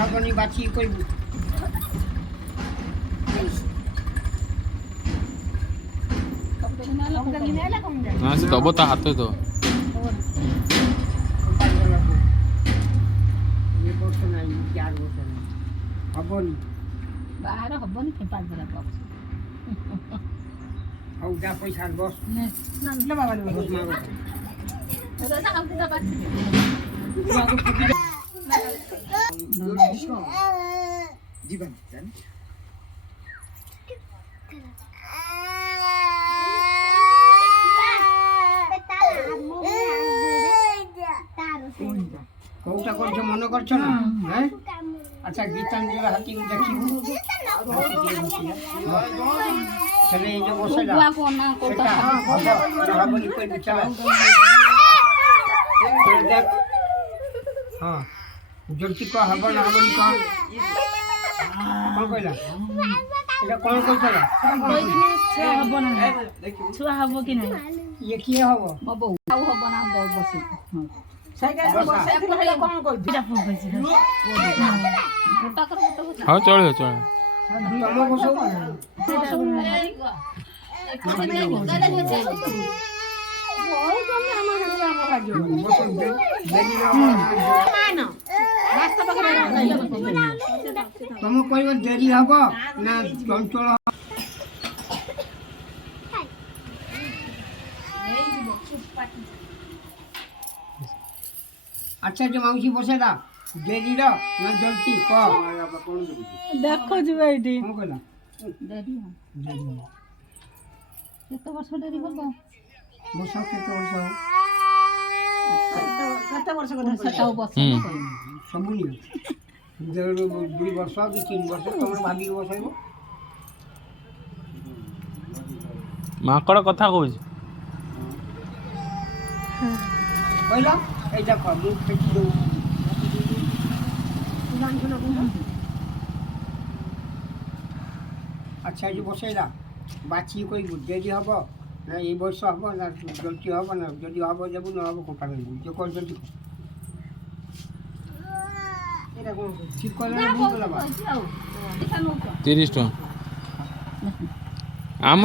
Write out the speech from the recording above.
হবনি বাছি কইব না সে দব তা হাতে তো হবনি ବାହାର ହବନି ଫେପା ଧରା ପାଉଛି ହଉ ଯା ପଇସା ବସ ଯିବାନି কোଉটা করছো মনে করছো না হ্যাঁ আচ্ছা গীতাঞ্জলি হাতি দেখিবু চলে এই যে বসে যা হবনি কই চলা দেখ হ্যাঁ জলদি কো হব না হবনি কো কোন কইলা এটা কোন কইছলা ଛୁଆ ହବ ନା ଛୁଆ ହବ କି ନାହିଁ ଇଏ କିଏ ହବ ମୋ ବୋଉ ଆଉ ହବ ନା ବସି ହଁ ଚଳିବ ଚଳିବ ତମ ବସଉ ତମ କହିବ ଡେରି ହବ ନା ଚଞ୍ଚଳ अच्छा जो माउसी बसे दा डेरी रो ना जल्दी क ଦେଖ ଯିବା ଏଇଠି कौन कहला ଡେରି କେତେ ବର୍ଷ ଡେରି ହବ बस केते वर्ष କେତେ ବର୍ଷ କଥା ସେଟାও ବସ सबुनी देर 2 वर्ष कि 3 वर्ष तमर भाभी के बसैबो ମାଙ୍କଡ଼ କଥା କହୁଛି କହିଲା এই দেখো মুখ ফেটি দেব আচ্ছা এই বসেইলা বাছি কইব দেরি হব না এই বয়স হব না জলদি হব না যদি হব যাব না হব কোটা কইব যে কোন জলদি এটা কোন ঠিক কইলা না ভুল কইলা 30 ଟଙ୍କା ଆମ